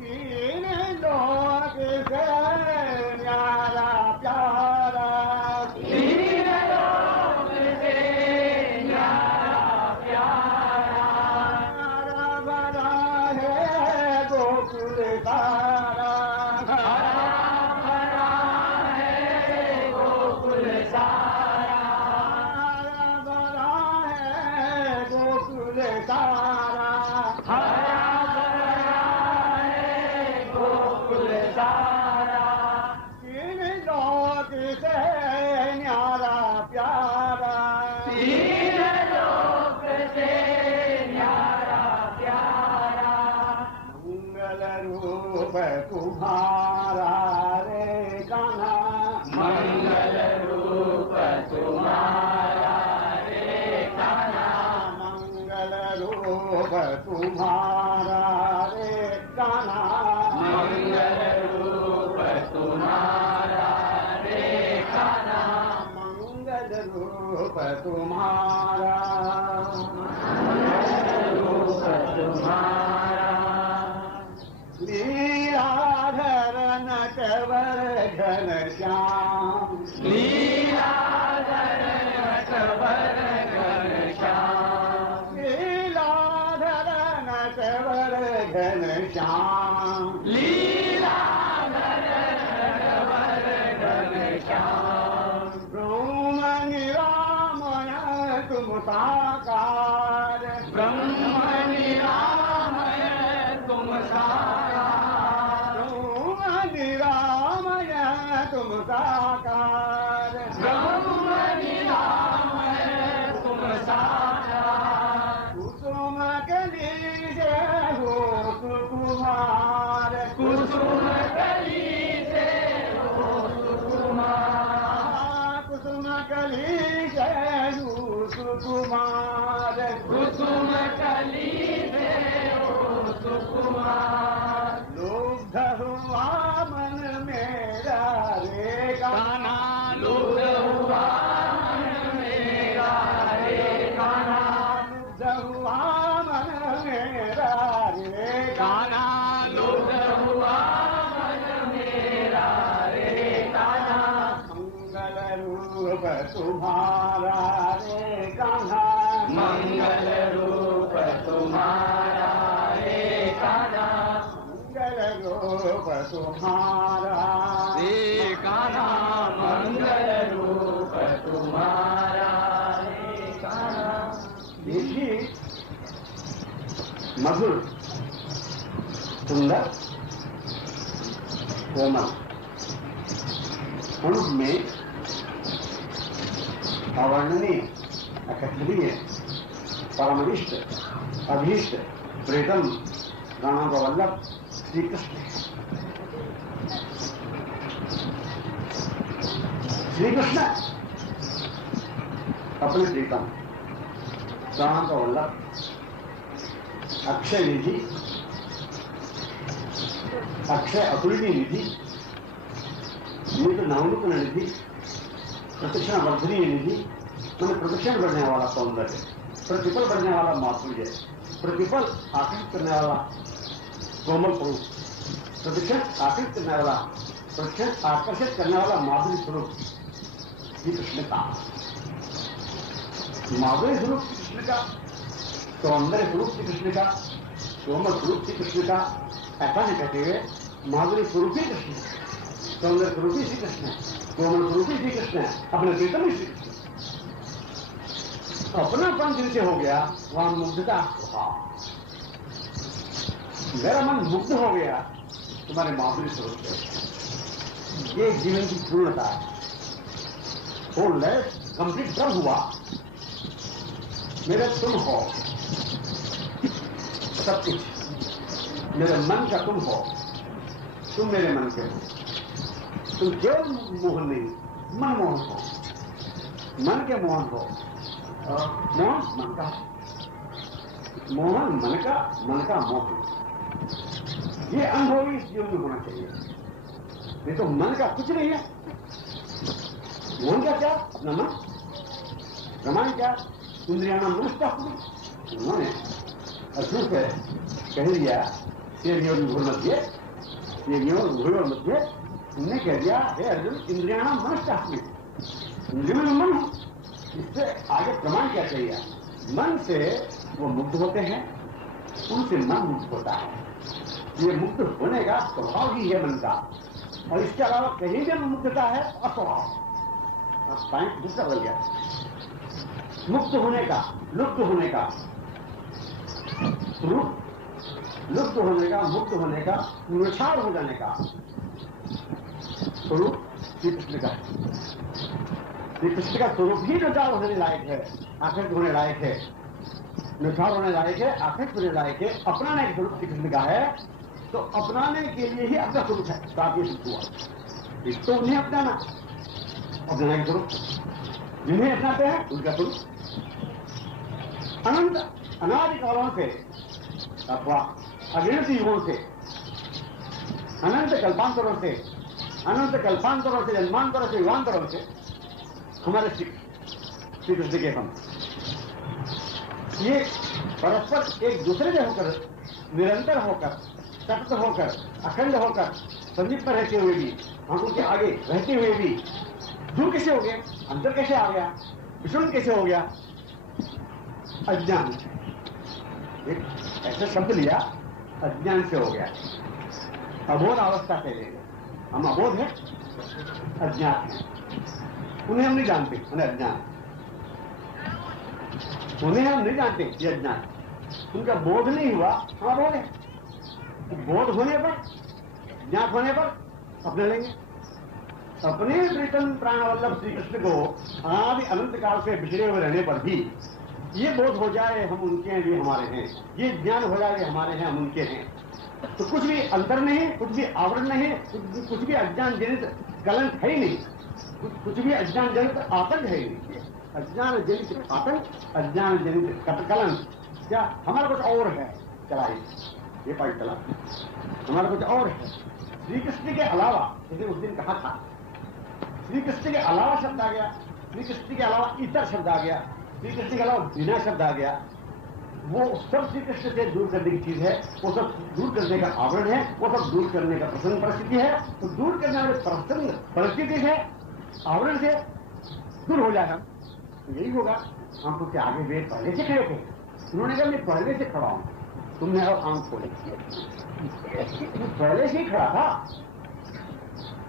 तीन लोक से न्यारा प्यारा, तीन लोक से न्यारा प्यारा, हरा भरा है गोकुल सारा, हरा भरा है गोकुल सारा, हरा भरा है गोकुल सारा, हरा भरा है गोकुल सारा, तीन लोक से न्यारा प्यारा, तीन लोक से न्यारा प्यारा, मंगल रूप तुम्हारा रे कान्हा, मंगल रूप तुम्हारा रे कान्हा, मंगल रूप तुम्हारा रे कान्हा, मंगल रूप तुम्हारा रे कान्हा, मंगल रूप तुम्हारा, रूप तुम्हारा, लीलाधर नटवर घन श्याम, लीलाधर नटवर घनश्याम, लीलाधर नटवर घन श्याम, लीलाधर नटवर घनश्याम, ब्रह्म निरामय तुम साकार, ब्रह्म निरामय तुम सारा, ब्रह्म निरामय तुम साकार, ब्रह्म निरामय तुम सारा, कुसुम कली से हो सुकुमार, कुसुम कली से हो सुकुमार, कुसुम कली से हो सुकुमार, कुसुम कली से हो सुकुमार, लुब्ध हुआ मन मेरा रे कान्हा, लुब्ध हुआ मन मेरा रे कान्हा, लुब्ध हुआ मन मेरा रे कान्हा, लुब्ध हुआ मन मेरा रे कान्हा, मंगल रूप तुम्हारा रे कान्हा, मंगल रूप तुम्हारा रे कान्हा, मंगल रूप तुम्हारा रे कान्हा, मंगल रूप तुम्हारा रे कान्हा, देखिए मधुर सुंदर कोमल उनमें अवर्णनीय अकथनीय परमविष्ट अभीष्ट प्रीतम राणा का वल्लभ श्री कृष्ण, श्री कृष्ण अपने प्रीतम राणा का वल्लभ अक्षय निधि, अक्षय अतुलनीय निधि, नित नवनूतन निधि, प्रतिक्षण वर्धनीय निधि, मैंने प्रतिक्षण बढ़ने वाला सौंदर्य, प्रतिपल बढ़ने वाला माधुर्य, प्रतिपल आकर्षित करने वाला कोमल स्वरूप, प्रतिक्षण आकर्षित करने वाला, प्रतिक्षण आकर्षित करने वाला माधुर्य स्वरूप श्री कृष्ण का, माधुर्य स्वरूप श्री कृष्ण का, सौंदर्य स्वरूप श्री कृष्ण का, कोमल स्वरूप श्री कृष्ण का, ऐसा नहीं कहते हुए माधुर्य स्वरूप ही कृष्ण, सौंदर्य स्वरूप ही श्री कृष्ण, कोमल स्वरूप ही श्री कृष्ण, अपने प्रीतम ही श्री कृष्ण। अपनापन जिनसे हो गया वहां मुग्धता, मेरा मन मुग्ध हो गया तुम्हारे माधुर्य स्वरूप से, ये जीवन की पूर्णता है। कंप्लीट कब हुआ, मेरे तुम हो सब कुछ, मेरे मन का तुम हो, तुम मेरे मन के हो, तुम केवल मोहन नहीं मनमोहन हो, मन के मोहन हो, मोहन मन का, मोहन मन का मोहन, ये अनुभव इस जीवन में होना चाहिए। नहीं तो मन का कुछ नहीं है, मोहन का क्या, अपना मन, प्रमाण क्या, इंद्रियाणाम मनस्ता, उन्होंने अर्जुन से कह दिया मध्य उन्होंने कह दिया, हे अर्जुन, इंद्रियाणाम मनश्चास्मि, इंद्रियों में मन हो। इससे आगे प्रमाण क्या चाहिए? मन से वो मुक्त होते हैं, उनसे मन मुक्त होता है। ये मुक्त होने का स्वभाव ही है मन का, और इसके अलावा कहीं भी मुक्तता है अस्वभाव। पॉइंट दूसरा बन गया, मुक्त होने का, लुप्त होने का, लुप्त होने का, मुक्त होने का, निछाड़ हो जाने का स्वरूप श्री कृष्ण का है। श्री कृष्ण का स्वरूप ही निछाड़ होने लायक है, आकृत होने लायक है, निछाड़ होने लायक है, आकृत होने लायक है। अपनाने का स्वरूप श्री कृष्ण का है, तो अपनाने के लिए ही अपना स्वरूप है। काफी सिद्ध हुआ, इसको उन्हें अपनाना, अपनाने का स्वरूप जिन्हें अपनाते हैं उनका स्वरूप अनंत अनादिकालों से अथवा अगिनत युगों से, अनंत कल्पांतरों से, जन्मांतरों से, युगांतरों से हमारे श्री कृष्ण के हम ये परस्पर एक दूसरे में होकर, निरंतर होकर, सतत होकर, अखंड होकर, संदीप पर रहते हुए भी, आंखों के आगे रहते हुए भी दूर कैसे हो गए? अंतर कैसे आ गया? विषम कैसे हो गया? अज्ञान, एक ऐसा शब्द लिया, अज्ञान से हो गया, अबोध अवस्था से ले गए। हम अबोध है, अज्ञात है, उन्हें हम नहीं जानते, उन्हें अज्ञान, उन्हें हम नहीं जानते, ये अज्ञान, उनका बोध नहीं हुआ, हम अबोध है। बोध होने पर, ज्ञात होने पर अपने लेंगे। अपने प्रीतम प्राणवल्लभ श्री कृष्ण को आदि अनंत काल से बिछड़े हुए रहने पर भी ये बोध हो जाए हम उनके हैं, वे हमारे हैं, ये ज्ञान हो जाए हमारे हैं, हम उनके हैं, तो कुछ भी अंतर नहीं, कुछ भी आवरण नहीं, कुछ भी अज्ञान जनित कलंक है ही नहीं, कुछ भी अज्ञान जनित आतंक है ही नहीं। अज्ञान जनित आतंक, अज्ञान जनित कलंक, क्या हमारा कुछ और है? चला ये पाई चला, हमारा कुछ और है। श्री कृष्ण के अलावा, जैसे उस दिन कहा था, श्री कृष्ण के अलावा शब्द आ गया, श्री कृष्ण के अलावा इतर शब्द आ गया, श्री कृष्ण के अलावा बिना शब्द आ गया, वो सब श्री कृष्ण से दूर करने की चीज है, वो सब दूर करने का आवरण है, वो सब दूर करने का प्रसंग परिस्थिति है। तो दूर करने वाले प्रसंग परिस्थिति है, आवरण से दूर हो जाए हम, तो यही होगा। हम तो क्या आगे वे पहले से खड़े थे, उन्होंने कहा मैं पहले से खड़ा हूं, तुमने और आंख खोली, पहले से ही खड़ा था,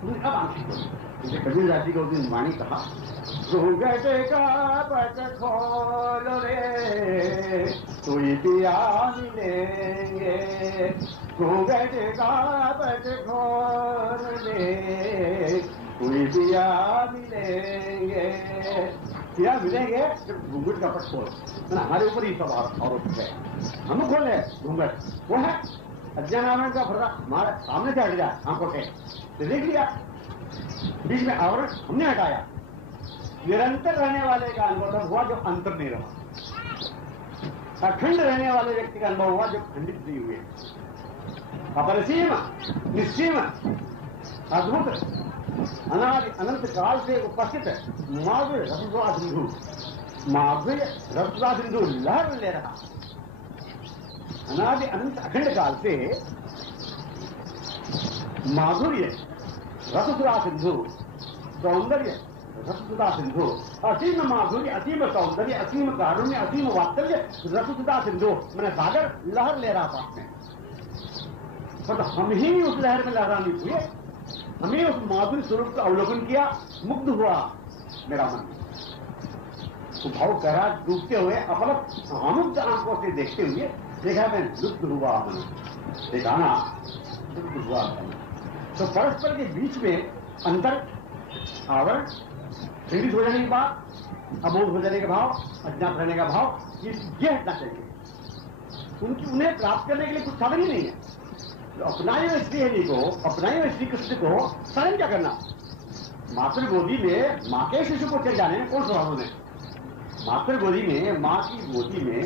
तुमने अब आंख खोली। मुझे कबीर दादी को उस दिन वाणी कहा, घूंघट का पट खोल रे कोई पिया मिलेंगे, घूंघट का पट खोल रे कोई पिया मिलेंगे। पिया मिलेंगे जब घूंघट का पट खोल, हमारे ऊपर ही सब आरोप है, हम खोल है घूंघट, वो है अज्ञान आवरण का पर्दा हमारे सामने से हट गया, आंखों से देख लिया, बीच में आवरण हमने हटाया। निरंतर रहने वाले का अनुभव हुआ जो अंतर नहीं रहा, अखंड रहने वाले व्यक्ति का अनुभव हुआ जो खंडित नहीं हुए। अपरिसीम, निश्चीम, अद्भुत, अनादि अनंत काल से उपस्थित माधुर्य रसुदा सिंधु, माधुर्य रसुदा सिंधु लहर ले रहा, अनादि अनंत अखंड काल से माधुर्य रसुदा सिंधु, सौंदर्य रसुदा सिंधु, असीम माधुर्य, असीम सौंदर्य, असीम कारुण्य, असीम वात्सल्य रसुदा सिंधु, मैंने सागर लहर ले रहा था में, तो हम ही उस लहर में लहरानी हुए, हमें उस माधुर्य स्वरूप का अवलोकन किया, मुग्ध हुआ मेरा मन। तो भाव कह रहा डूबते हुए अपलक अमुग्ध आंखों से देखते हुए देखा मैं लुप्त हुआ मन, देखा ना लुप्त हुआ मन। तो परस्पर के बीच में अंतर, आवरण, खंडित हो जाने के बाद अबोध हो जाने का भाव, अज्ञात रहने का भाव, ये हटना चाहिए। उन्हें प्राप्त करने के लिए कुछ साधन ही नहीं है। तो अपनाए हुए श्रीहरि को, अपनाए हुए श्री कृष्ण को शरण क्या करना? मातृ गोदी में मां के शिशु को चल जाने कौन सा भाव है? मातृ गोदी में, मां की गोदी में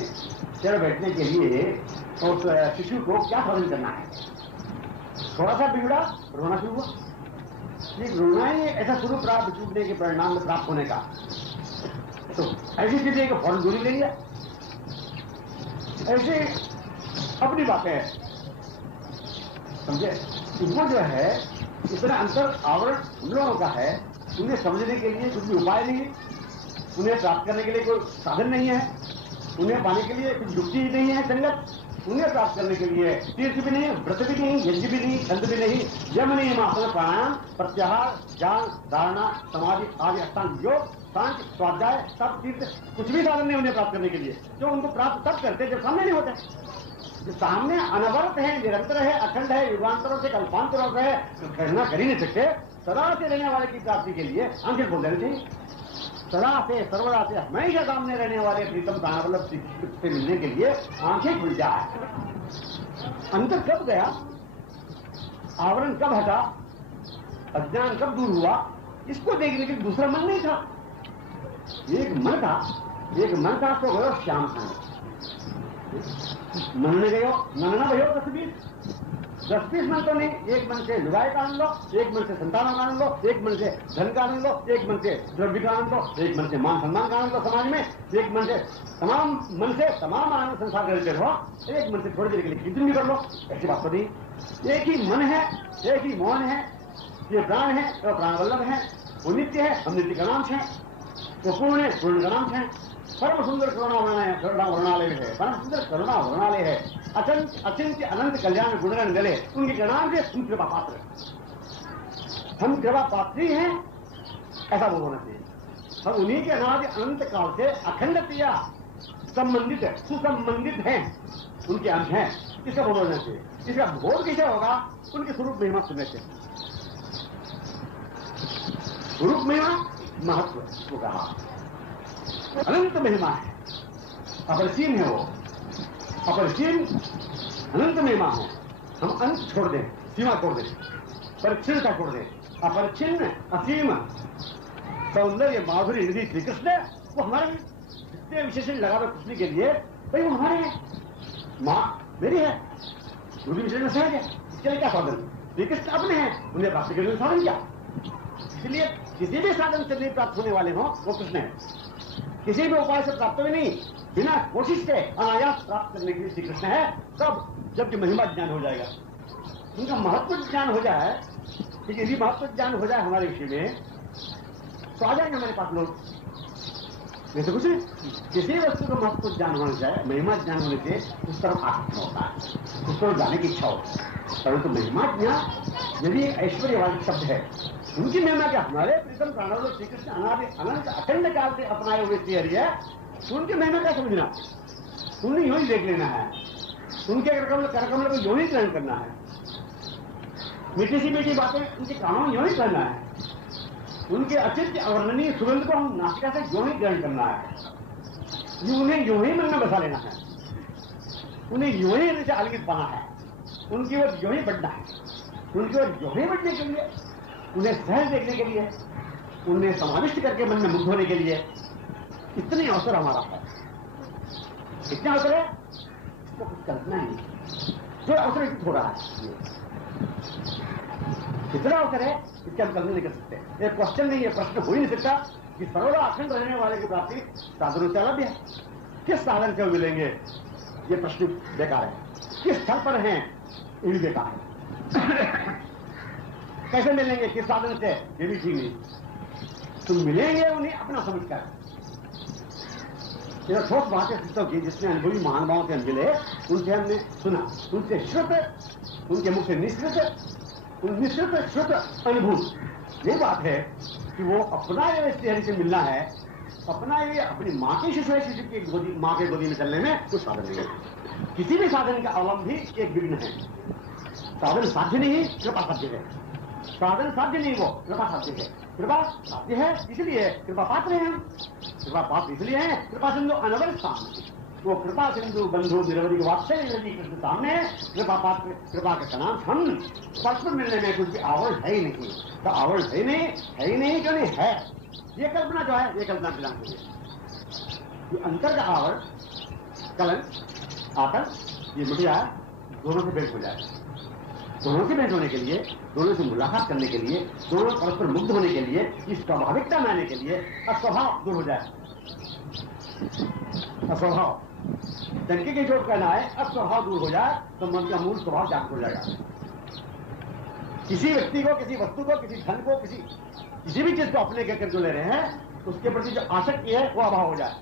चल बैठने के लिए और शिशु को क्या साधन करना है? थोड़ा सा बिगड़ा, रोना शुरू हुआ, ये रोना ही ऐसा स्वरूप प्राप्त टूटने के परिणाम में प्राप्त होने का। तो ऐसी चीजें को फौरन दूरी ले लिया, ऐसे अपनी बातें है। समझे? वो जो है इतना अंतर आवरण हम लोगों का है, उन्हें समझने के लिए कुछ भी उपाय नहीं है, उन्हें प्राप्त करने के लिए कोई साधन नहीं है, उन्हें पाने के लिए कुछ युक्ति ही नहीं है संगत, उन्हें प्राप्त करने के लिए तीर्थ भी नहीं, व्रत भी नहीं, यज्ञ भी नहीं, छंद भी नहीं, यम नियम आसन प्राणायाम प्रत्याहार ज्ञान धारणा समाधि आदि अष्टांग योग शांति स्वाध्याय सब तीर्थ कुछ भी साधन नहीं उन्हें प्राप्त करने के लिए, जो उनको प्राप्त तब करते जब सामने नहीं होते, जो सामने अनवरत है, निरंतर है, अखंड है, युगांतरों से कल्पांतरों से घटना कर ही नहीं सकते, सदा से रहने वाले की प्राप्ति के लिए आंखें खोल देनी चाहिए। सदा से सर्वदा से हमेशा सामने रहने वाले प्रीतम प्राणवल्लभ से मिलने के लिए आंखें खुल जाए। अंतर कब गया, आवरण कब हटा, अज्ञान कब दूर हुआ, इसको देखने के लिए दूसरा मन नहीं था, एक मन था, एक मन था तो गयो श्याम खान मन ने गयो नन्ना भयो 10-20 मन तो नहीं, एक मन से लुगाई का आनंद लो, एक मन से संतान का आनंद लो, एक मन से धन का आनंद लो, एक मन से द्रव्य का आनंद लो, एक मन से मान सम्मान का आनंद लो समाज में, एक मन से तमाम आनंद संसार करते रहो, एक मन से थोड़ी देर के लिए कीर्तन भी कर लो, ऐसी बात तो नहीं। एक ही मन है, एक ही मौन है, ये प्राण है तो प्राणवल्लभ है, वो नित्य है, हम नित्य का नाम है, वो पूर्ण है, पूर्ण का नाम है, परम सुंदर करुणा वर्णालय है, परम सुंदर करुणा वर्णालय है, अचिंत्य अनंत कल्याण गुणगण गले, उनके प्रणाम से हम कृपा पात्र, हम कृपा पात्री हैं, ऐसा वो होना चाहिए। हम उन्हीं के अनादि अनंत काल से अखंडतया संबंधित है, सुसंबंधित हैं, उनके अंश हैं, इसका बोध होना चाहिए। इसका बोध कैसे होगा, उनके स्वरूप महिमा सुनने से। स्वरूप महिमा महत्व को कहा, अनंत महिमा है, अपरिसीम है, वो अपरिसीम अनंत महिमा है। हम अंत छोड़ दें, सीमा छोड़ दें, परिच्छिन्नता छोड़ दें, अपरिच्छिन्न असीम सौंदर्य माधुरी निधि श्री कृष्ण, वो हमारे जितने विशेषण लगा दो कृष्ण के लिए, भाई वो हमारे हैं, माँ मेरी है, दूसरी विशेषण सहज है, इसके लिए क्या साधन, श्री कृष्ण अपने हैं, उन्हें प्राप्त करने साधन क्या, इसलिए किसी भी साधन से नहीं प्राप्त होने वाले हों वो कृष्ण है, किसी भी उपाय से प्राप्त भी नहीं, बिना कोशिश के अनायास प्राप्त करने के लिए श्री कृष्ण है। तब जबकि महिमा ज्ञान हो जाएगा, उनका महत्व ज्ञान हो जाए, कि यदि महत्व ज्ञान हो जाए हमारे विषय में तो आ जाएंगे हमारे पास लोग, नहीं तो कुछ नहीं। किसी वस्तु का महत्व ज्ञान होना चाहिए, महिमा ज्ञान होने से उस तरफ आकर्षण होता है, उस तरफ जाने की इच्छा होती है, परंतु महिमा ज्ञान यदि ऐश्वर्यवान शब्द है, उनकी महिमा क्या, हमारे प्रीतम प्राणवल्लभ श्री कृष्ण अनादि अनंत अखंड काल से अपनाए हुए श्रीहरि है, उनकी महिमा क्या समझना, उन्हें यूं ही देख लेना है, उनके करकमल को यूं ही ग्रहण करना है, मीठी सी मीठी बातें उनके कानों में यूं ही करना है, उनके अचिंत्य अवर्णनीय सुगंध को हम नासिका से यूं ही ग्रहण करना है, उन्हें यूं ही मन में बसा लेना है, उन्हें यूं ही जैसे आलिंगित पाना है, उनकी ओर यूं ही बढ़ना है, उनकी ओर यूं ही बढ़ने के लिए, उन्हें सहज देखने के लिए, उन्हें समाविष्ट करके मन में मुग्ध होने के लिए, इतने अवसर हमारा है, इतने अवसर है, इसका कुछ कल्पना ही नहीं, जो अवसर इतना थोड़ा है, कितना अवसर है इसके हम कल्पना नहीं कर सकते। एक क्वेश्चन नहीं है, प्रश्न हो ही नहीं सकता कि सर्वदा अखंड रहने वाले की प्राप्ति साधनों से अलग है, किस साधन से मिलेंगे, ये प्रश्न बेकार है, किस स्थल पर हैं ये भी बेकार है, कैसे मिलेंगे किस साधन से, ये भी ठीक नहीं, तो मिलेंगे उन्हें अपना समझकर। ये ठोस बातें शिष्टों की जिसने अनुभवी महानुभावों से हम मिले, उनसे हमने सुना, उनसे श्रुत, उनके मुख से निश्चित श्रुत अनुभूत, ये बात है कि वो अपना ये श्रीहरि से मिलना है, अपना ये अपनी माँ की शिशु की गोदी, माँ के गोदी में चलने में कुछ साधन नहीं है, किसी भी साधन का अवलंब भी एक विघ्न है, साधन साध्य नहीं, कृपा साध्य है, साधन साध्य नहीं, वो कृपा साध्य है, कृपा साध्य है इसलिए कृपा पात्र हैं हम, कृपा पात्र इसलिए हैं, कृपा सिंधु अनवरत सामने, वो कृपा सिंधु बंधु निरवधि वात्सल्य नदी कृष्ण सामने, कृपा पात्र कृपा का नाम हम, परस्पर मिलने में कुछ भी आवड़ है ही नहीं, तो आवड़ है ही नहीं क्यों नहीं है, ये कल्पना जो है ये कल्पना दिलाने के लिए, ये अंतर का आवड़ कलन आकर ये मिट जाए, दोनों से भेंट हो जाए, दोनों से भेंट होने के लिए, दोनों से मुलाकात करने के लिए, दोनों परस्पर मुग्ध होने के लिए, इस स्वाभाविकता में आने के लिए अस्वभाव दूर हो जाए, अस्वभाव टंकी की चोट करना है, अस्वभाव दूर हो जाए तो मन का मूल स्वभाव जागृत हो जाएगा, किसी व्यक्ति को, किसी वस्तु को, किसी धन को, किसी भी चीज को अपने कहकर जो ले रहे हैं, उसके प्रति जो आसक्ति है वो अभाव हो जाए,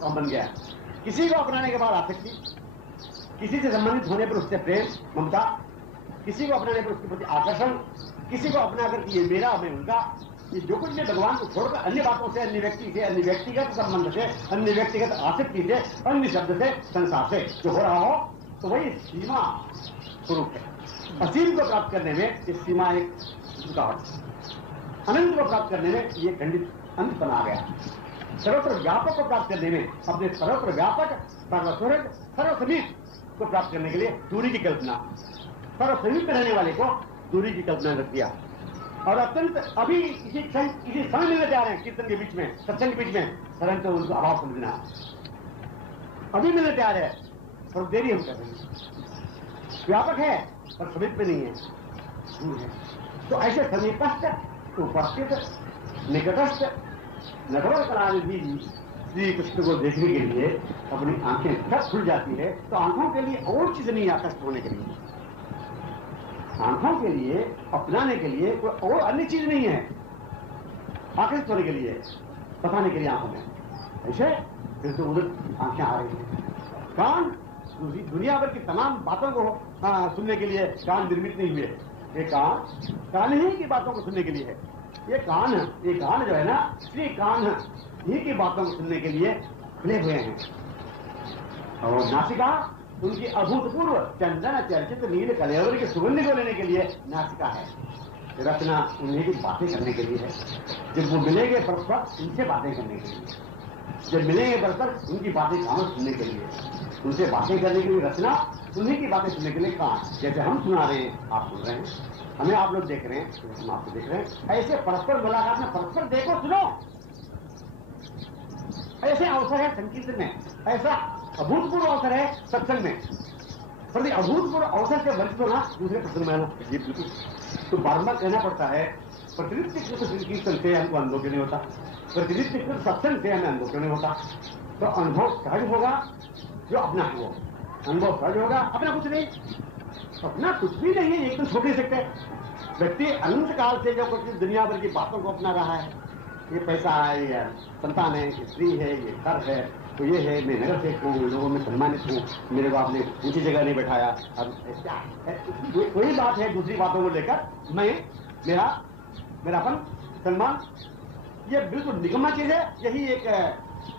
तो बन गया। किसी को अपनाने के बाद आसक्ति, किसी से संबंधित होने पर उससे प्रेम, ममता, किसी को अपनाने पर उसके प्रति आकर्षण, किसी को अपना करके ये मेरा, मैं उनका, ये जो कुछ भी भगवान को छोड़कर अन्य बातों से, अन्य व्यक्ति से, अन्य व्यक्तिगत संबंध से, अन्य व्यक्तिगत आसक्ति से, अन्य शब्द से, संसार से जो हो रहा हो, तो वही सीमा स्वरूप है। असीम को प्राप्त करने में ये सीमा एक रुकावट, अनंत को प्राप्त करने में ये खंडित अंत बना गया। सर्वत्र व्यापक को प्राप्त करने में, अपने सर्वत्र व्यापक, सर्वस्वरग, सर्वसमीप को प्राप्त करने के लिए दूरी की कल्पना, सर्वसमीप रहने वाले को दूरी की कल्पना कर दिया। और अत्यंत अभी इसी समय मिलने जा रहे हैं कीर्तन के बीच में, सत्संग के बीच में, परंतु उनको अभाव समझना, अभी मिलने जा रहे हैं, और देरी हम कर रहे हैं। व्यापक है पर समीप में नहीं है, दूर है। तो ऐसे समीपस्थ, उपस्थित, निकटस्थ, नटवर कलानिधि श्री कृष्ण को देखने के लिए अपनी आंखें तब खुल जाती है, तो आंखों के लिए और चीज नहीं आकर्षित होने के लिए, आंखों के लिए अपनाने के लिए कोई और अन्य चीज नहीं है आकर्षित होने के लिए, बताने के लिए आंखों में। ऐसे फिर तो उधर आंखें आ रही हैं। कान दुनिया भर की तमाम बातों को सुनने के लिए कान निर्मित नहीं हुए, ये कान ही की बातों को सुनने के लिए है। ये कान जो है ना, श्री कान ही की बातों को सुनने के लिए खुले हुए हैं। और नासिका उनकी अभूतपूर्व चंदन चर्चित नील कलेवर की सुगंध को लेने के लिए नासिका है। रचना उन्हीं की बातें करने के लिए है। जब वो मिलेंगे परस्पर उनसे बातें करने के लिए, जब मिलेंगे परस्पर उनकी बातें कान सुनने के लिए, उनसे बातें करने के लिए रचना, उन्हीं की बातें सुनने के लिए कान। जैसे हम सुना रहे हैं, आप सुन रहे हैं, हमें आप लोग देख रहे हैं, हम आपको देख रहे हैं। ऐसे परस्पर मुलाकात में परस्पर देखो, सुनो। ऐसे अवसर है संकीर्तन में, ऐसा अभूतपूर्व अवसर है सत्संग में। पर अभूतपूर्व अवसर से वंचित होना दूसरे प्रसंग में आना, ये बिल्कुल तो बार-बार कहना पड़ता है। प्रतिनिधित्व कीर्तन से हमको अनुभव क्यों नहीं होता, प्रतिनिधित्व सत्संग से हमें अनुभव क्यों नहीं होता। तो अनुभव सहज होगा जो अपना हो, अनुभव सहज होगा, अपना कुछ नहीं, अपना कुछ भी नहीं है, एकदम छोड़ नहीं सकते। व्यक्ति अनंत काल से जो कुछ दुनिया भर की बातों को अपना रहा है, ये पैसा है, ये संतान है, ये स्त्री है, ये घर है, तो ये है, मैं नगर से हूँ, लोगों में सम्मानित हूँ, मेरे को आपने ऊंची जगह नहीं बैठाया। अब क्या कोई बात है दूसरी बातों को लेकर मैं मेरापन सम्मान, ये बिल्कुल निकम्मा चीज है। यही एक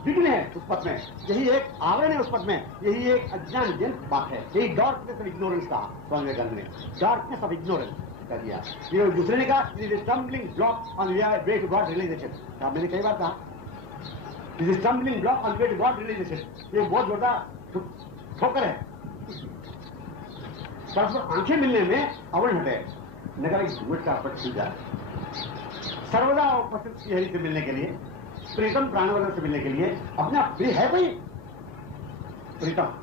विघ्न है उस पथ में, यही एक आवरण है उस पथ में, यही एक अज्ञान जनित बात है। यही डार्कनेस ऑफ इग्नोरेंस कहा स्वामी विवेकानंद ने, डार्कनेस ऑफ इग्नोरेंस कर दिया। ये दूसरे ने कहा stumbling block on way to God realization. मैंने कई बार कहा stumbling block on way to God realization, ये बहुत बड़ा ठोकर है। परस्पर आंखें मिलने में अवर्ण हटे, नगर एक झूठ का पट खुल जाए। सर्वदा उपस्थित हरि से मिलने के लिए, प्रीतम प्राणवल से मिलने के लिए अपना प्रिय है कोई प्रीतम,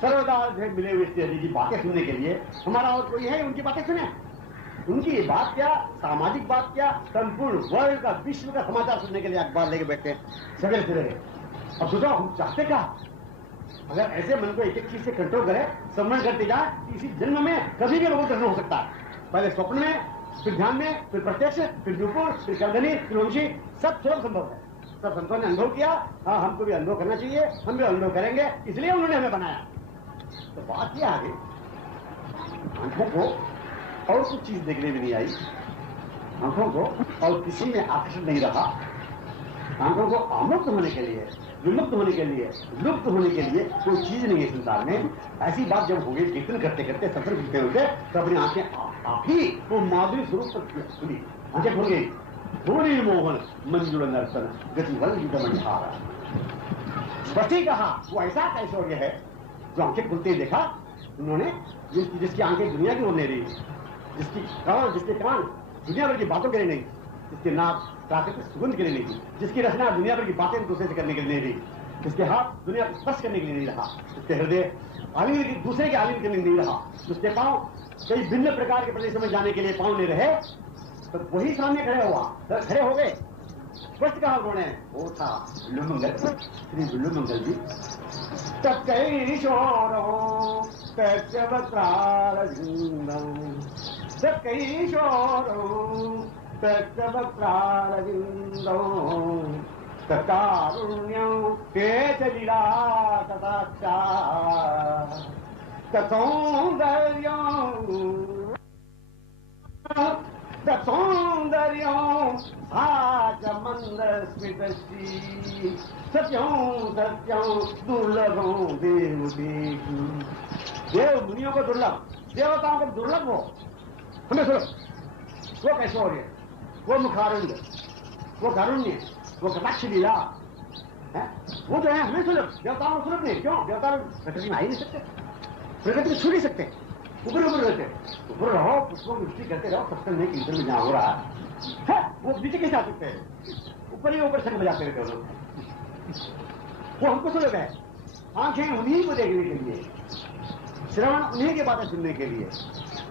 सर्वदा मिले हुए हरि की बातें सुनने के लिए हमारा और कोई है, उनकी बातें सुने। उनकी बात क्या, सामाजिक बात क्या, संपूर्ण वर्ल्ड का, विश्व का समाचार सुनने के लिए अखबार लेके बैठते हैं सवेरे सवेरे। अब सोचो हम चाहते क्या, अगर ऐसे मन को एक एक चीज से कंट्रोल करे, सम्मान करते जाए, इसी जन्म में कभी भी रोग हो सकता है। पहले स्वप्न में, फिर ध्यान में, फिर प्रत्यक्ष, फिर नुपुर, फिर कर्दनी, फिर वंशी, सब स्वरूप संभव है। सब संतों ने अनुभव किया, हाँ हमको भी अनुभव करना चाहिए, हम भी अनुभव करेंगे, इसलिए उन्होंने हमें बनाया। तो बात यह आगे आंखों को और कुछ चीज देखने में नहीं आई, आंखों को और किसी में आकर्षण नहीं रहा। आंखों को अमुक्त होने के लिए, विमुक्त होने के लिए, लुप्त होने के लिए कोई चीज नहीं है संसार में। ऐसी बात जब हो गई, कीर्तन करते करते, सत्संग करते होते, तो अपनी आंखें आप ही वो माधुरी स्वरूप तक खुली, आंखें खुल गई। थोड़ी मोहन मंजुल नर्तन गति वल युगमंधारा, बसी कहा वो ऐसा ऐश्वर्य है जो आंखें खुलते ही देखा उन्होंने, जिसकी आंखें दुनिया की ओर नहीं रही, जिसके कान दुनिया भर की बातों के लिए नहीं, जिसके नाक प्राकृतिक सुगंध के लिए नहीं थी, जिसकी रचना दुनिया भर की बातें दूसरे से करने के लिए नहीं रही, जिसके हाथ दुनिया को स्पर्श करने के लिए नहीं रहा, जिसके हृदय आलिंगन दूसरे के आलिंगन करने के लिए नहीं रहा, जिसके पांव कई भिन्न प्रकार के प्रदेशों में जाने के लिए पांव नहीं रहे, तो वही सामने खड़े हुआ, खड़े हो गए। स्पष्ट कहा उन्होंने, वो था बिल्लुमंगल, श्री बिल्लुमंगल जी। तत्कैशोरो तत्वत्राल सकैशोरौ तत्वक्त्रारविन्दौ तत्कारुण्यं ते च लीला तथा तत्सौन्दर्यं आचमन्दस्मितश्री सत्यं सत्यं दुर्लभं देवदेशु। देव मुनियों को दुर्लभ, देवताओं को दुर्लभ हो, हमें सुलभ। वो कैशोर्य, वो मुखारण्य, वो कारुण्य, वो कटाक्ष लीला है, वो जो है हमें सुलभ, देवताओं को सुलभ नहीं। क्यों? देवता प्रकृति में आ ही नहीं सकते, प्रकृति को छू नहीं सकते, ऊपर ऊपर रहते, ऊपर रहो, पुष्पों की वृष्टि करते रहो, सत्संग में कीर्तन में जहां हो रहा है, वो नीचे कैसे आ सकते हैं? ऊपर ही ऊपर संग बजाते रहते लोग। वो हमको सुलभ है। आंखें उन्हीं को देखने के लिए, श्रवण उन्हीं की बातें सुनने के लिए,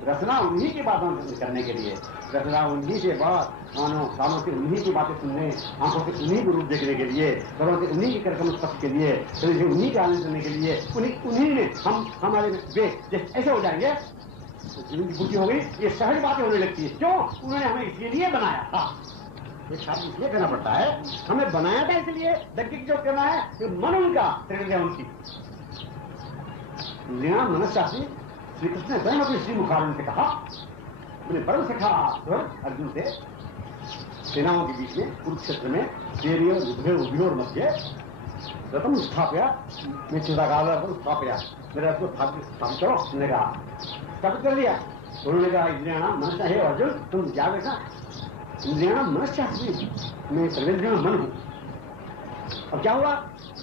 रचना उन्हीं की बातों करने के लिए, रचना उन्हीं के बाद मानो कानों से उन्हीं की बातें सुनने, आंखों से उन्हीं को रूप देखने के लिए, घरों से उन्हीं के कार्यक्रम स्पर्श के लिए, शरीर से उन्हीं के आनंद करने के लिए, उन्हीं में हम हमारे ऐसे हो जाएंगे तो जिंदगी पूरी हो गई। ये सहज बातें होने लगती है। क्यों? उन्होंने हमें इसके लिए बनाया था। ये शादी इसलिए करना पड़ता है, हमें बनाया था इसलिए। व्यक्ति जो करना है तो मन उनका, शरीर उनकी। मनस्शास्त्री श्री कृष्ण ने स्वयं अपने श्री मुखारण्य से कहा, अपने परम सखा अर्जुन से सेनाओं के बीच में कुरुक्षेत्र में उभयोर मध्य रतम स्थाप्य मैं चिदाकाल स्थाप्या मेरा स्थापित करो। उसने कहा स्थापित कर दिया। उन्होंने कहा इंद्रियाणाम मनसा है अर्जुन, तुम क्या बैठा? इंद्रियाणाम मनस्शास्त्री, मैं सर्वेंद्रियों में मन हूं। अब क्या हुआ?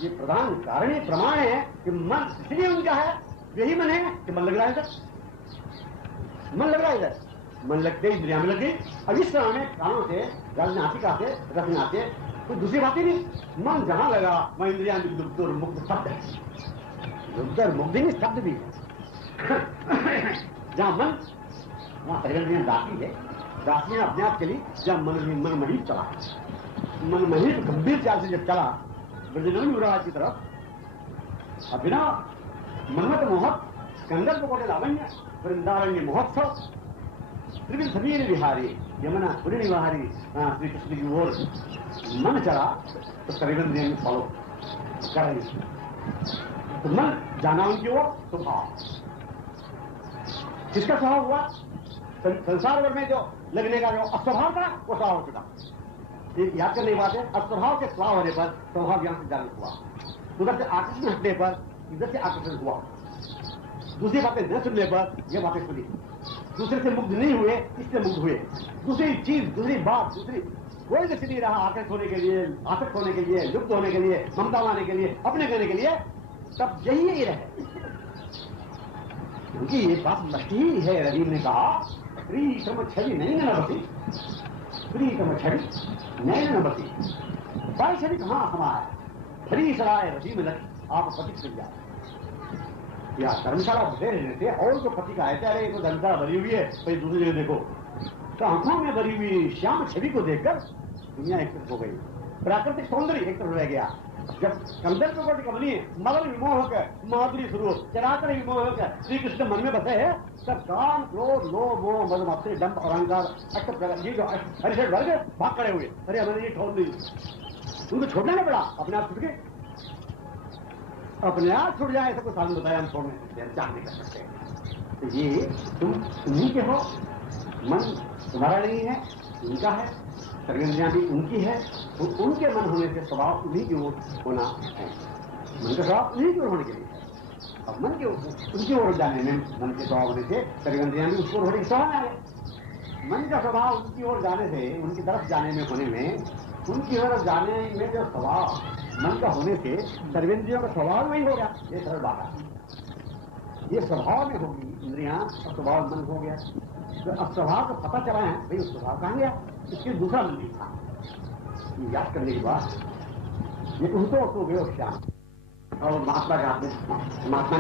ये प्रधान कारण प्रमाण है कि मन इसलिए उनका है, यही मन है कि मन लग रहा है इधर, मन लग रहा है इधर, मन लगते इंद्रिया में लग गई। अब इस तरह में कानों से, नासिका से, रसना से कोई दूसरी बात ही नहीं। मन जहां लगा वह इंद्रिया मुक्त शब्द है, मुक्त और मुक्त नहीं शब्द भी है। जहां मन वहां परिवर्तन दासी है, दासी अपने आप चली। जहां मन महीप चला, मन महीप गंभीर चाल से जब चला ब्रजनवी युवराज की तरफ, अब बिना मनमत मोहक कंदर्प कोटे लावण्य वृंदारण्य महोत्सव त्रिविल समीर विहारी यमुना पुरी निवाहारी श्री कृष्ण की ओर मन चला तो करीबन दिन फॉलो करेंगे। तो मन जाना उनकी ओर तो भाव, किसका स्वभाव हुआ? संसार भर में जो लगने का जो अस्वभाव था वो स्वभाव हो चुका। एक याद करने की बात है, अस्वभाव के स्वभाव होने पर स्वभाव ज्ञान से जागृत हुआ, उधर से आकर्षण हटने पर इधर से आकर्षण हुआ, दूसरी बातें न सुनने पर यह बातें सुनी, दूसरे से मुग्ध नहीं हुए, इससे मुग्ध हुए। दूसरी चीज, दूसरी बात, दूसरी कोई भी स्थिति रहा आकर्षित होने के लिए, आसक्त होने के लिए, लुप्त होने के लिए, ममता लाने के लिए, अपने करने के लिए, तब यही रहे। क्योंकि ये बात नष्टी ही है। रहीम ने कहा प्रीतम छवि नहीं न बसी, प्रीतम छवि नहीं न बसी, बाई छवि कहाँ समाया फरी सराय रहीम लख आप पति चल जाए। या धर्मशाला बसे रहने थे और जो पति का ऐसा रहे, धर्मशाला भरी हुई है, भाई दूसरी जगह देखो तो आंखों में भरी हुई श्याम छवि को देखकर दुनिया एक तरफ हो गई, प्राकृतिक सौंदर्य एक तरफ रह गया। जब कंदर्प कोटि कमनीय मदन विमोह होकर माधुरी स्वरूप चराचर विमोह होकर श्री कृष्ण मन में बसे है, तब काम क्रोध लोभ मोह मद मत्सर डंप और अहंकार अष्ट प्रकार ये जो हरिषद वर्ग भाग खड़े हुए। अरे हमें ये छोड़ दी, उनको छोड़ना नहीं पड़ा, अपने आप छूट गए, अपने आप छूट जाए। ऐसा कुछ साधन बताया हम छोड़ने चाह नहीं कर सकते। तो ये तुम उन्हीं के हो, मन तुम्हारा नहीं है, उनका है, सर्वेंद्रियां भी उनकी है, तो उनके मन होने से स्वभाव उन्हीं की ओर होना है। मन का स्वभाव उन्हीं की ओर होने के लिए, अब मन के उनकी ओर जाने में, मन के स्वभाव होने से सर्वेंद्रियां भी उसकी ओर होने के स्वभाव में आ गए। मन का स्वभाव उनकी ओर जाने से, उनकी तरफ जाने में होने में, उनकी ओर जाने में जो स्वभाव मन का होने से सर्वेंद्रियों का स्वभाव वही हो गया। ये सरल बात है, ये स्वभाव में होगी इंद्रियां और स्वभाव मन हो गया। तो अब स्वभाव को पता चला है भाई, उस स्वभाव कहां गया, इसके दूसरा मंदिर था। ये याद करने के बाद ये उनको तो गए श्याम और महात्मा के हाथ में, महात्मा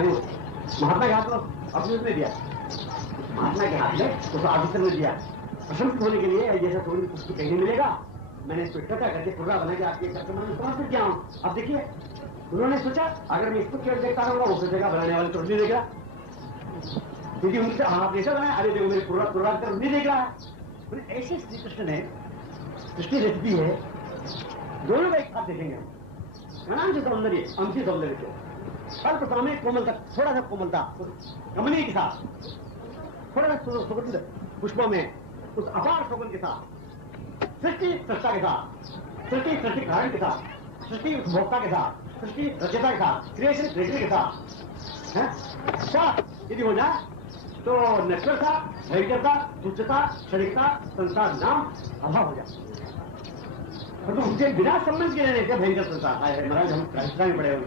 के हाथ में अपने उसमें दिया, महात्मा के हाथ में उसको आदित्य ने दिया प्रशंसित होने के लिए। जैसा थोड़ी कुछ कहीं मिलेगा, मैंने इसको इकट्ठा करके पूरा बना के आपके करके मैं समझ क्या हूं। अब देखिए उन्होंने सोचा अगर मैं इसको केवल देखता रहूंगा, वो सोचेगा बनाने वाले तो नहीं देगा, क्योंकि उनसे आप ऐसा बनाया, अरे देखो मेरे पूर्वाधिकार नहीं देख रहा है। ऐसे श्री कृष्ण ने सृष्टि रचती है, दोनों का एक साथ देखेंगे हम। आराम से सौंदर्य, अंशी सौंदर्य को अल्प समय कोमलता, थोड़ा सा कोमलता कमनी के साथ, थोड़ा सा सुगंध पुष्पों में उस अपार सुगंध के साथ, सृष्टि सृष्टा के साथ, सृष्टि सृष्टि कारण के साथ, सृष्टि उपभोक्ता के साथ, सृष्टि रचयिता के साथ, क्रिएशन क्रिएटर के साथ यदि हो जाए तो नश्वरता, भयंकरता, तुच्छता, क्षणिकता, संसार नाम अभाव हो जाए। तो उनके बिना संबंध के रहने से भयंकर संसार आए हैं। महाराज हम राजस्थान में पड़े हुए,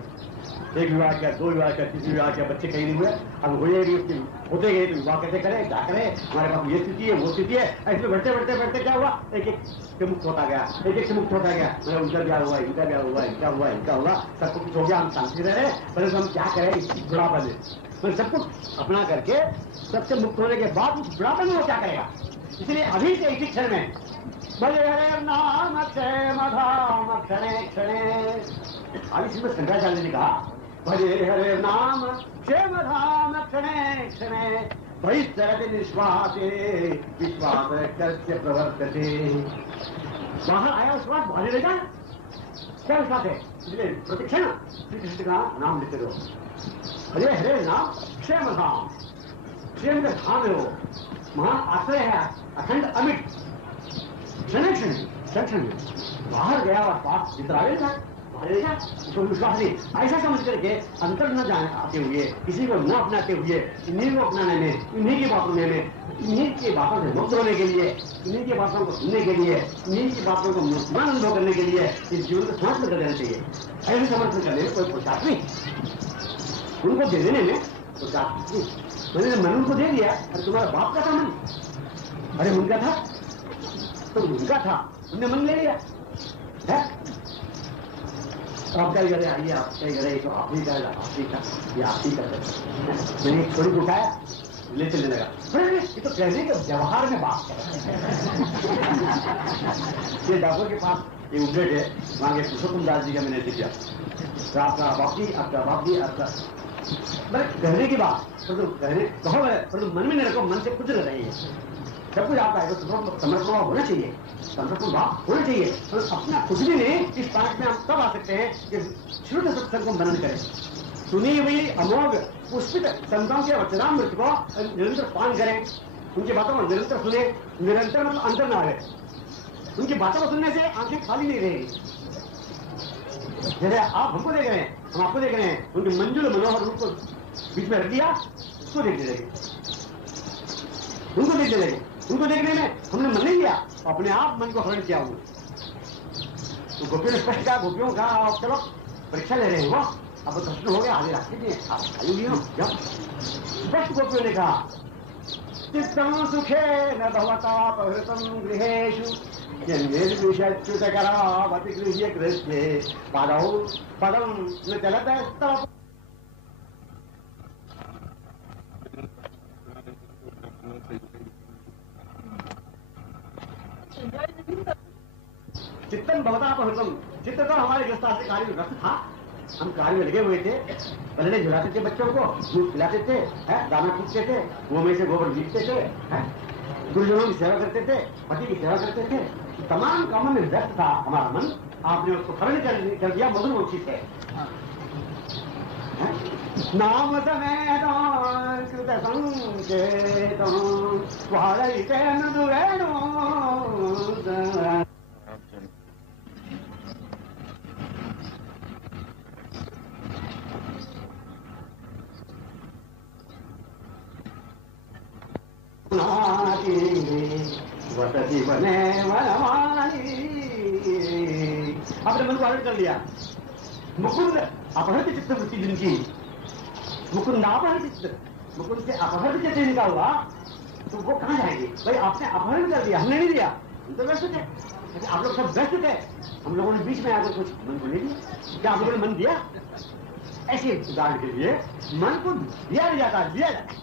एक विवाह किया, दो विवाह किया, तीसरी विवाह किया, बच्चे कहीं नहीं हुए। अब हुए भी उसके होते गए तो विवाह कैसे करें, क्या करें, हमारे पास ये स्थिति है, वो स्थिति है। ऐसे बढ़ते बढ़ते बढ़ते क्या हुआ, एक एक से मुक्त होता गया, एक एक से मुक्त होता गया। मतलब उनका ब्याह हुआ, इनका ब्याह हुआ, इनका हुआ, इनका हुआ, सब कुछ हो गया, हम शांति रह रहे, परंतु हम क्या करें, बुढ़ापन में सब कुछ अपना करके सबसे मुक्त होने के बाद उस बुढ़ापन में वो क्या करेगा। इसलिए अभी से इसी क्षण में भले हरे नाम क्षेम धाम क्षणे क्षणे, अभी इसमें शंकराचार्य ने कहा भजे हरे नाम क्षेम धाम क्षणे क्षणे बहिष्ठरति निश्वासे विश्वास कस्य प्रवर्तते। बाहर आया उस बात भारी रहेगा क्या विश्वास है, इसलिए प्रतिक्षण श्री कृष्ण का नाम लेते रहो। हरे हरे नाम क्षेम धाम, क्षेम का धाम है वो, महान आश्रय है, अखंड अमिट, क्षण क्षण क्षण क्षण बाहर गया और पास जितरावेगा उसको विश्वास नहीं, ऐसा समझ करके अंतर न जाने आते हुए, किसी को न अपनाते हुए, इन्हीं को अपनाने में, इन्हीं की बातों में, इन्हीं की बातों से मुक्त होने के लिए, इन्हीं की बातों को सुनने के लिए, इन्हीं की बातों को मुस्मान अनुभव करने के लिए इस जीवन को समर्पण कर देना चाहिए। ऐसे समर्पण करने में कोई पुरुषार्थ नहीं, उनको दे देने में पुरुषार्थ नहीं। मैंने मन उनको दे दिया, और तुम्हारा बाप का था मन, अरे उनका था तो उनका था, उनने मन ले लिया है। आप क्या करे, आइए आप क्या करे, तो आप ही कर, आप ही का, ये आप ही कर सकते। मैंने थोड़ी उठाया, ले चलने लगा, ये तो कहने के व्यवहार में बात कर। ये डॉक्टर के पास ये उठे थे, वहां के पुरुषोत्तम दास जी का मैंने दिया, तो आपका बाप जी, आपका बाप जी, आपका कहने की बात, कहने कहो परंतु मन में नहीं रखो, मन से कुछ न रही है। सब कुछ आपका है तो समर्पण होना चाहिए, समर्पण भाव होना चाहिए। तो अपना कुछ भी नहीं, इस पाठ में हम तब आ सकते हैं कि शुद्ध सत्संग को मनन करें, सुनी हुई अमोघ पुष्पित संतों के वचनामृत को निरंतर पान करें, उनकी बातों को निरंतर सुने, निरंतर मतलब अंतर ना आए, उनकी बातों को सुनने से आंखें खाली नहीं रहेगी। जैसे आप हमको देख रहे हैं, हम आपको देख रहे हैं, उनके मंजुल मनोहर रूप को बीच में रख दिया, उसको देखने लगे, उनको देखने लगे, उनको देखने में हमने मन नहीं किया, अपने आप मन को हरण किया हुआ। तो गोपियों ने स्पष्ट कहा, गोपियों का चलो परीक्षा ले रहे हैं वो, अब दर्शन हो गया, आगे रास्ते दिए, आप खाली लिए जब स्पष्ट गोपियों ने कहा चित्तम सुखे न भवता प्रहृतम गृहेषु निर्विषच्युत करावति गृह्य कृष्णे पादौ पदम न चलत। चित्तन भवता अपहृतम, चित्त तो हमारे गृहस्थ कार्य में व्यस्त था, हम कार्य में लगे हुए थे, पहले झुलाते थे बच्चों को, दूध पिलाते थे, दाना पूछते थे, वो में से गोबर बीतते थे, गुरुजनों की सेवा करते थे, पति की सेवा करते थे, तमाम कामों में व्यस्त था हमारा मन। आपने उसको हरण कर दिया मधुर वंशी से। नाम समेत कृत संकेतम स्वारयिते मधुरेणु। वसती बने वनमाली, आपने मन को हरण कर लिया। मुकुंद अपहृत चित्त वृत्ति जिनकी, मुकुंद अपहृत चित्त, मुकुंद से अपहृत चित्त जिनका हुआ तो वो कहाँ जाएंगे भाई। आपने अपहरण कर दिया, हमने नहीं दिया, हम तो व्यस्त थे, आप लोग सब व्यस्त थे, हम लोगों ने बीच में आकर कुछ मन को नहीं दिया। क्या आप लोगों ने मन दिया? ऐसे उदाहरण के लिए मन को दिया नहीं जाता, दिया जाता,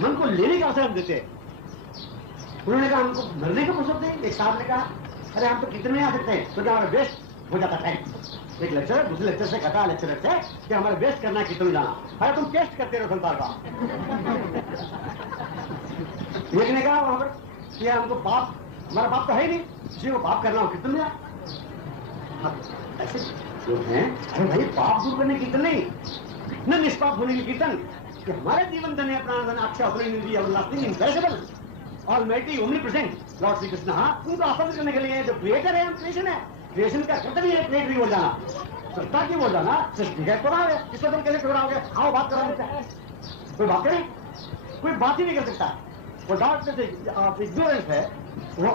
मन को लेने का अवसर हम देते। उन्होंने कहा हमको मरने का फुर्सत नहीं। एक साहब ने कहा अरे हम तो कितने में आ सकते हैं, तो क्या हमारा वेस्ट हो जाता है। एक लेक्चर दूसरे लेक्चर से कहता लेक्चर से कि हमारे वेस्ट करना है कितने जाना, अरे तुम टेस्ट करते रहो संसार का। एक ने कहा वहां पर कि हमको पाप, हमारा पाप तो है ही नहीं, किसी को पाप करना हो कितने जाए। ऐसे लोग हैं, अरे भाई पाप दूर करने कीर्तन नहीं, न निष्पाप होने की कीर्तन, कि हमारे जीवन धन है प्राण धन अक्षय अपनी निधि everlasting imperishable almighty omnipresent lord Shri Krishna. हाँ, उनको आसन्न करने के लिए जो क्रिएटर है, हम क्रिएशन है, क्रिएशन का कर्तव्य है क्रिएटर की ओर जाना, सत्ता की ओर जाना, सृष्टि है स्वभाव है, इसको तुम कैसे टकराओगे? आओ बात करा सकता है, कोई बात करे, कोई बात ही नहीं कर सकता। वो डॉट इग्नोरेंस है, वो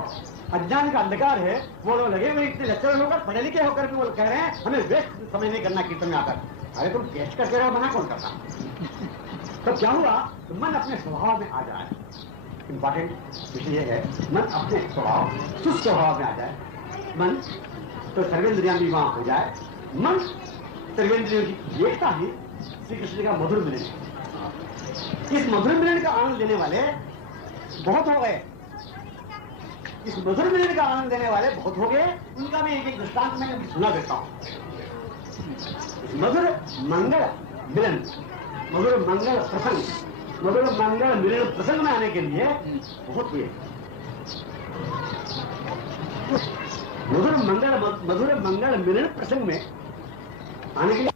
अज्ञान का अंधकार है, वो लोग लगे हुए इतने लेक्चर होकर पढ़े लिखे होकर भी वो कह रहे हैं हमें वेस्ट समय नहीं करना कीर्तन में आकर। अरे तुम टेस्ट करते रहो, मना कौन करता? तो क्या हुआ, तो मन अपने स्वभाव में आ जाए। इंपॉर्टेंट विषय यह है, मन अपने स्वभाव सुस्त स्वभाव में आ जाए, मन तो सर्वेंद्रियां भी वहां हो जाए, मन सर्वेंद्रियों की एकता ही श्री कृष्ण का मधुर मिलन। इस मधुर मिलन का आनंद लेने वाले बहुत हो गए, इस मधुर मिलन का आनंद लेने वाले बहुत हो गए। उनका मैं एक एक दृष्टांत में सुना देता हूं। मधुर मंगल मिलन, मधुर मंगल प्रसंग, मधुर मंगल मिलन प्रसंग में आने के लिए बहुत हुए। मधुर मंगल मिलन प्रसंग में आने के लिए